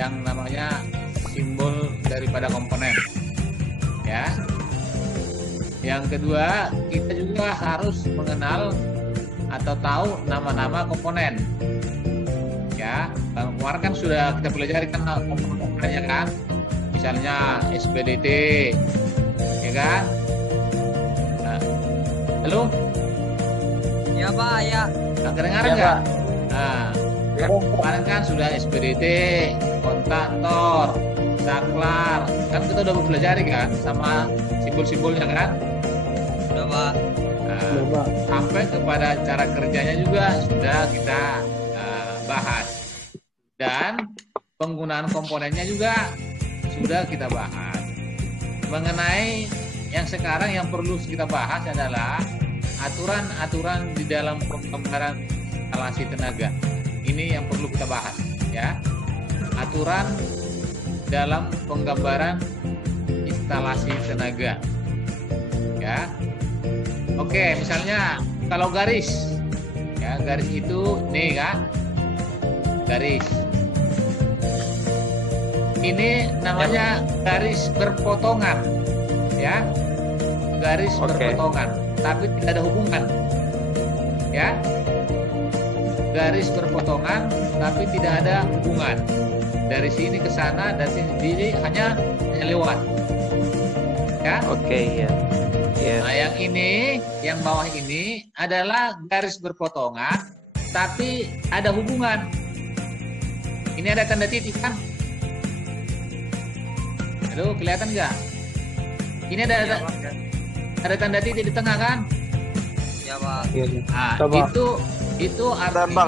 yang namanya simbol daripada komponen. Ya. Yang kedua, kita juga harus mengenal atau tahu nama-nama komponen. Ya, kemarin kan sudah kita pelajari kan komponen-komponennya kan. Misalnya SPDT, ya kan? Nah, halo? Ya Pak, ya. Nah, kedengaran nggak? Nah, kemarin kan sudah SPDT, kontaktor, saklar, kan kita udah pelajari kan sama simbol-simbolnya kan? Udah Pak. Nah, sampai kepada cara kerjanya juga sudah kita bahas, dan penggunaan komponennya juga sudah kita bahas. Mengenai yang sekarang yang perlu kita bahas adalah aturan-aturan di dalam penggambaran instalasi tenaga. Ini yang perlu kita bahas, ya. Aturan dalam penggambaran instalasi tenaga, ya. Oke, misalnya kalau garis, ya, garis itu nih kan, garis. Ini namanya garis berpotongan, ya, garis berpotongan, tapi tidak ada hubungan, ya. Garis berpotongan, tapi tidak ada hubungan. Dari sini ke sana, dari sini, jadi hanya lewat, ya. Oke, ya. Yeah. Nah, yang ini, yang bawah ini adalah garis berpotongan, tapi ada hubungan. Ini ada tanda titik kan? Aduh, kelihatan nggak? Ini ada tanda titik di tengah kan? Ya Pak. Nah, itu artinya,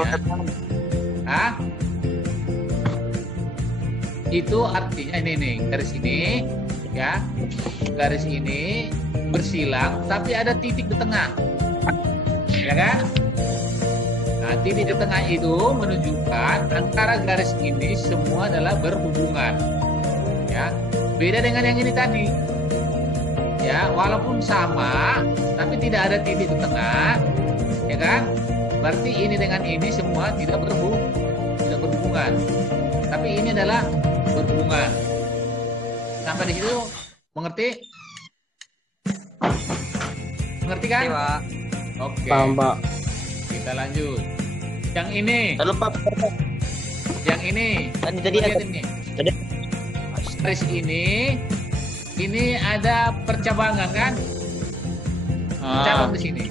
itu artinya ini nih, garis ini, ya, garis ini bersilang tapi ada titik di tengah, ya kan? Nah, titik di tengah itu menunjukkan antara garis ini semua adalah berhubungan, ya. Beda dengan yang ini tadi, ya, walaupun sama tapi tidak ada titik di tengah, ya kan? Berarti ini dengan ini semua tidak berhubungan, tapi ini adalah berhubungan. Sampai di situ mengerti? Mengerti kan? Iya, Pak. Oke. Paham, Pak. Kita lanjut. Yang ini. Halo Pak. Yang ini. Tadi ini. Garis ini ada percabangan kan? Cabang di sini.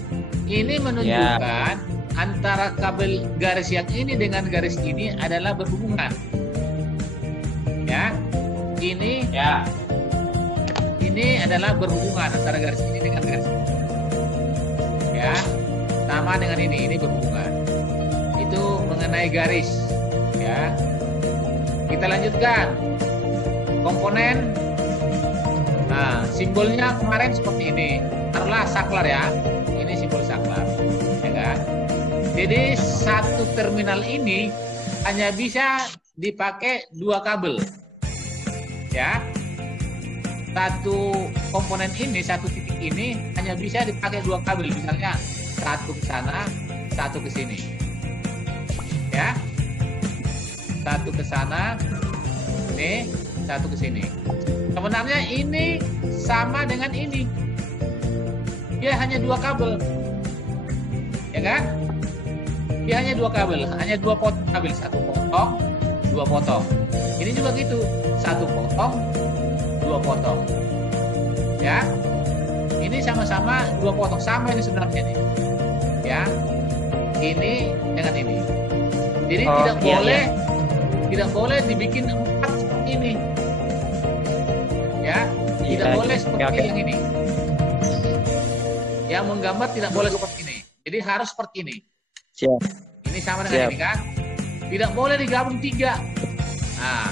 Ini menunjukkan antara kabel garis yang ini dengan garis ini adalah berhubungan. Ya. Ini. Ya. Ini adalah berhubungan antara garis ini dengan garis ini. Ya, sama dengan ini berhubungan. Itu mengenai garis, ya. Kita lanjutkan komponen. Nah, simbolnya kemarin seperti ini. Taruhlah saklar ya. Ini simbol saklar, ya kan? Jadi satu terminal ini hanya bisa dipakai 2 kabel, ya. Satu komponen ini, satu titik ini hanya bisa dipakai 2 kabel, misalnya satu ke sana, satu ke sini, ya, satu ke sana, ini, satu ke sini. Sebenarnya ini sama dengan ini, dia hanya 2 kabel, ya kan? Dia hanya 2 kabel, hanya 2 potong kabel, 1 potong, 2 potong. Ini juga gitu, 1 potong, 2 potong, ya. Ini sama-sama 2 potong, sama ini sebenarnya nih, ya. Ini dengan ini. Jadi tidak boleh dibikin 4 seperti ini, ya. Tidak boleh seperti yang ini. Yang menggambar tidak boleh seperti ini. Jadi harus seperti ini. Siap. Ini sama dengan ini kan. Tidak boleh digabung 3. Nah,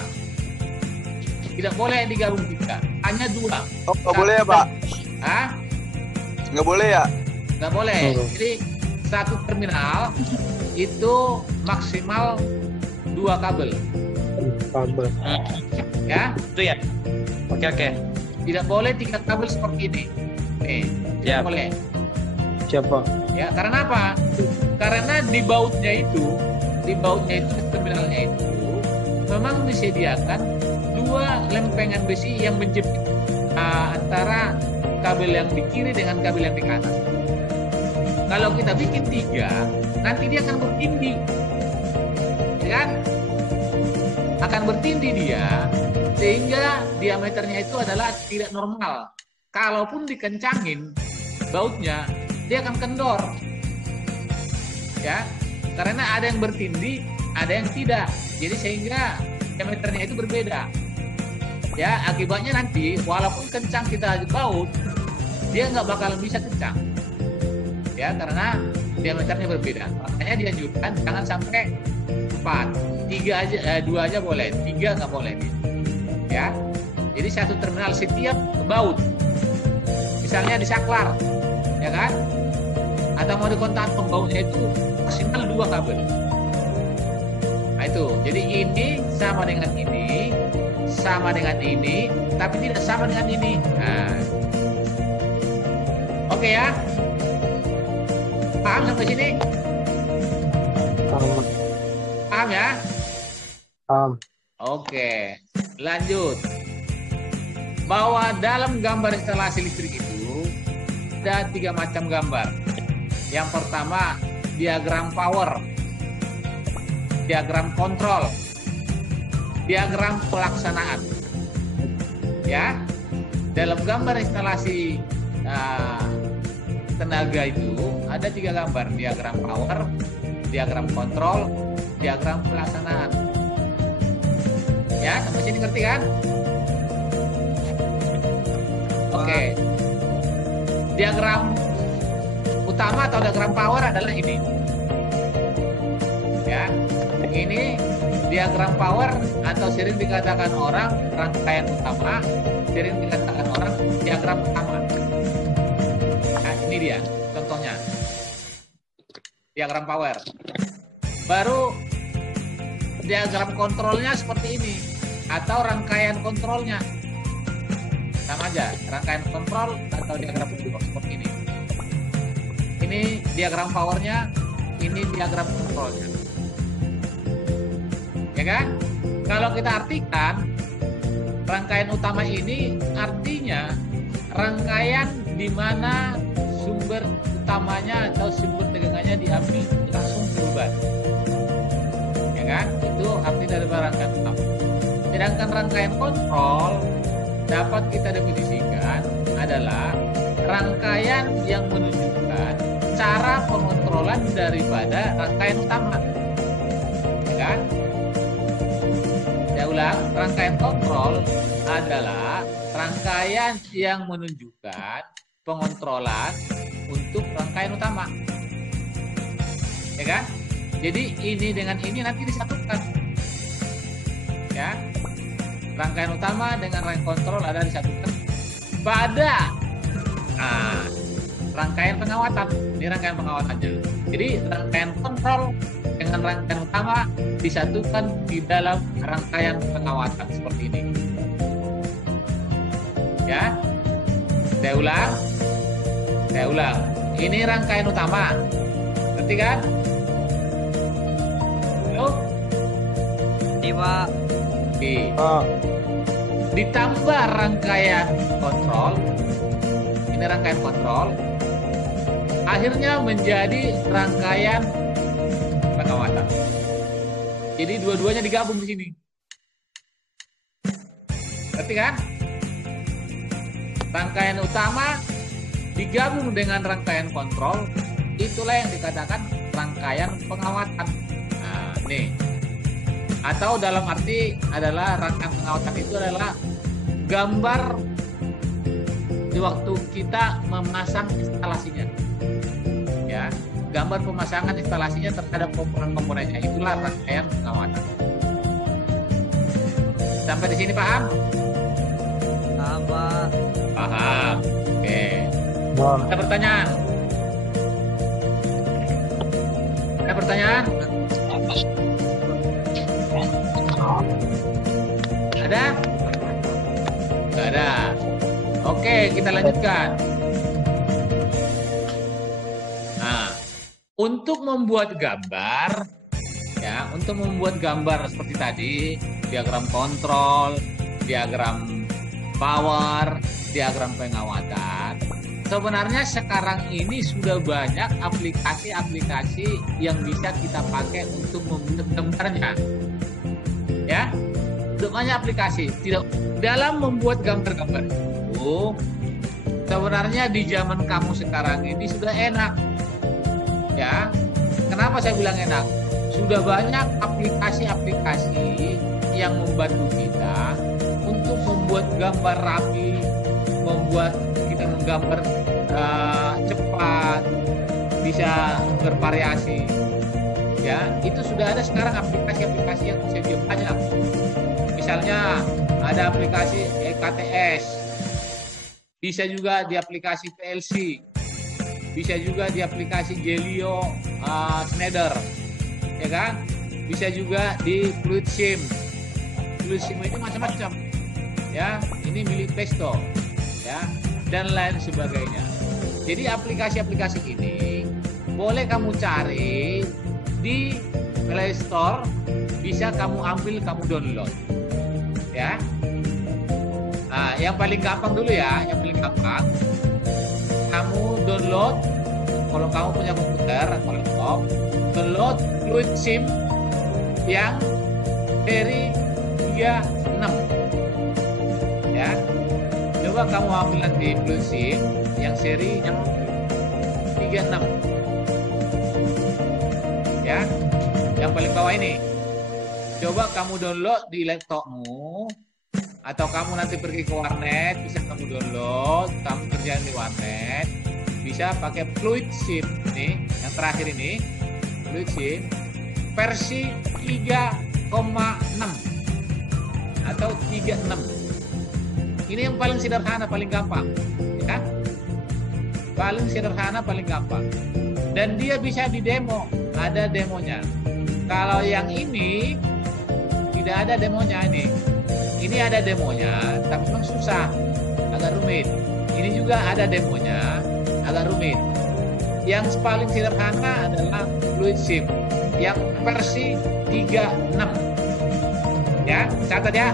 tidak boleh digabung 3, hanya 2. Oh, nggak boleh ya, Pak? Hah? Nggak boleh ya? Nggak boleh. Jadi satu terminal itu maksimal 2 kabel. Kabel. Ya? Itu ya. Oke. Tidak boleh 3 kabel seperti ini. Nih, tidak boleh. Siapa? Ya, karena apa? Karena di bautnya itu, di terminalnya itu memang disediakan dua lempengan besi yang menjepit antara kabel yang di kiri dengan kabel yang di kanan. Kalau kita bikin 3, nanti dia akan bertindih, ya kan? Akan bertindih dia, sehingga diameternya itu adalah tidak normal. Kalaupun dikencangin bautnya, dia akan kendor, ya, karena ada yang bertindih, ada yang tidak. Jadi sehingga diameternya itu berbeda. Ya, akibatnya nanti walaupun kencang kita baut, dia nggak bakal bisa kencang. Ya, karena diameternya berbeda. Makanya dianjurkan jangan sampai 4, 3 aja, 2 aja boleh, 3 nggak boleh. Ya, jadi satu terminal setiap baut. Misalnya di saklar, ya kan? Atau mau di kontak pembautnya itu maksimal 2 kabel. Nah itu, jadi ini sama dengan ini, sama dengan ini, tapi tidak sama dengan ini. Nah, oke ya? Paham sampai sini? Paham. Paham ya? Paham. Oke, lanjut. Bahwa dalam gambar instalasi listrik itu ada 3 macam gambar. Yang pertama, diagram power, diagram kontrol, diagram pelaksanaan. Ya, dalam gambar instalasi tenaga itu ada 3 gambar: diagram power, diagram kontrol, diagram pelaksanaan. Ya, sampai sini ngerti kan? Oke. Diagram utama atau diagram power adalah ini. Ya. Ini diagram power atau sering dikatakan orang rangkaian utama, sering dikatakan orang diagram utama. Nah, ini dia contohnya. Diagram power. Baru diagram kontrolnya seperti ini atau rangkaian kontrolnya. Sama aja, rangkaian kontrol atau diagram seperti ini. Ini diagram powernya, ini diagram kontrolnya. Ya kan? Kalau kita artikan, rangkaian utama ini artinya rangkaian di mana sumber utamanya atau sumber tegangannya diambil langsung ke beban. Ya kan? Itu arti dari rangkaian utama. Sedangkan rangkaian kontrol dapat kita definisikan adalah rangkaian yang menunjukkan cara pengontrolan daripada rangkaian utama. Ya kan? Saya ulang, rangkaian kontrol adalah rangkaian yang menunjukkan pengontrolan untuk rangkaian utama. Ya kan? Jadi ini dengan ini nanti disatukan. Ya. Rangkaian utama dengan rangkaian kontrol ada disatukan pada rangkaian pengawatan. Ini rangkaian pengawatannya. Jadi rangkaian kontrol dengan rangkaian utama disatukan di dalam rangkaian pengawatan seperti ini. Ya, saya ulang. Ini rangkaian utama, ngerti kan? Halo? Iya. Oke. Ditambah rangkaian kontrol, ini rangkaian kontrol, akhirnya menjadi rangkaian pengawasan. Jadi dua-duanya digabung di sini. Ngerti kan? Rangkaian utama digabung dengan rangkaian kontrol, itulah yang dikatakan rangkaian pengawatan. Nah, nih. Atau dalam arti adalah rangkaian pengawatan itu adalah gambar di waktu kita memasang instalasinya. Ya, gambar pemasangan instalasinya terhadap komponen-komponennya, itulah rangkaian pengawatan. Sampai di sini paham? Paham, Pak. Paham. Oke. Ada pertanyaan? Ada pertanyaan? Ada? Nggak ada. Oke, kita lanjutkan. Nah, untuk membuat gambar, ya, untuk membuat gambar seperti tadi, diagram kontrol, diagram power, diagram pengawasan. Sebenarnya sekarang ini sudah banyak aplikasi-aplikasi yang bisa kita pakai untuk membuat gambarnya. Ya, sudah banyak aplikasi. Tidak dalam membuat gambar-gambar itu, sebenarnya di zaman kamu sekarang ini sudah enak. Ya, kenapa saya bilang enak? Sudah banyak aplikasi-aplikasi yang membantu kita untuk membuat gambar rapi, membuat kita menggambar cepat, bisa bervariasi. Ya, itu sudah ada sekarang aplikasi-aplikasi yang bisa banyak. Misalnya ada aplikasi EKTS, bisa juga di aplikasi PLC, bisa juga di aplikasi Gelio Schneider, ya kan? Bisa juga di Fluid Sim. Fluid Sim itu macam-macam. Ya, ini milik Pesto, ya, dan lain sebagainya. Jadi aplikasi-aplikasi ini boleh kamu cari di Play Store, bisa kamu ambil, kamu download, ya. Nah, yang paling gampang dulu ya, yang paling gampang, kamu download, kalau kamu punya komputer atau laptop, download Fluid Sim yang seri 36, ya. Coba kamu ambil nanti Fluid Sim yang seri yang 36, ya, yang paling bawah ini. Coba kamu download di laptopmu, atau kamu nanti pergi ke warnet, bisa kamu download, kamu kerjaan di warnet, bisa pakai Fluid Sim ini, yang terakhir ini, Fluid Sim versi 3,6 atau 36. Ini yang paling sederhana, paling gampang, ya? Paling sederhana, paling gampang. Dan dia bisa di demo, ada demonya. Kalau yang ini tidak ada demonya ini. Ini ada demonya, tapi memang susah, agak rumit. Ini juga ada demonya, agak rumit. Yang paling sederhana adalah Fluid Sim yang versi 36. Ya, catat ya.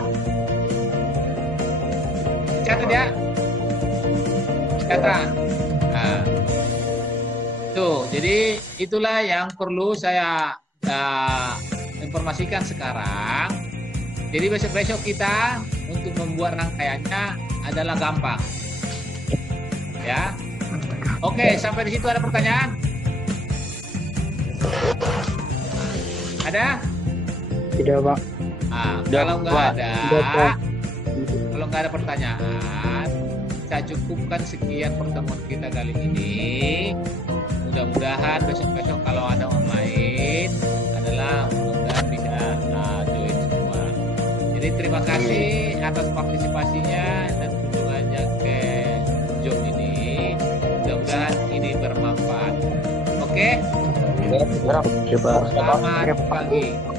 Catat ya. Catat. Nah, tuh, jadi itulah yang perlu saya informasikan sekarang. Jadi besok-besok kita untuk membuat rangkaiannya adalah gampang. Ya. Oke, sampai di situ ada pertanyaan? Ada? Tidak, Pak. Kalau nggak Pak. ada, kalau nggak ada pertanyaan, saya cukupkan sekian pertemuan kita kali ini. Mudah-mudahan besok-besok kalau ada online adalah mudah-mudahan bisa join semua. Jadi terima kasih atas partisipasinya dan kunjungannya ke job ini. Mudah-mudahan ini bermanfaat. Oke? Coba. Selamat pagi.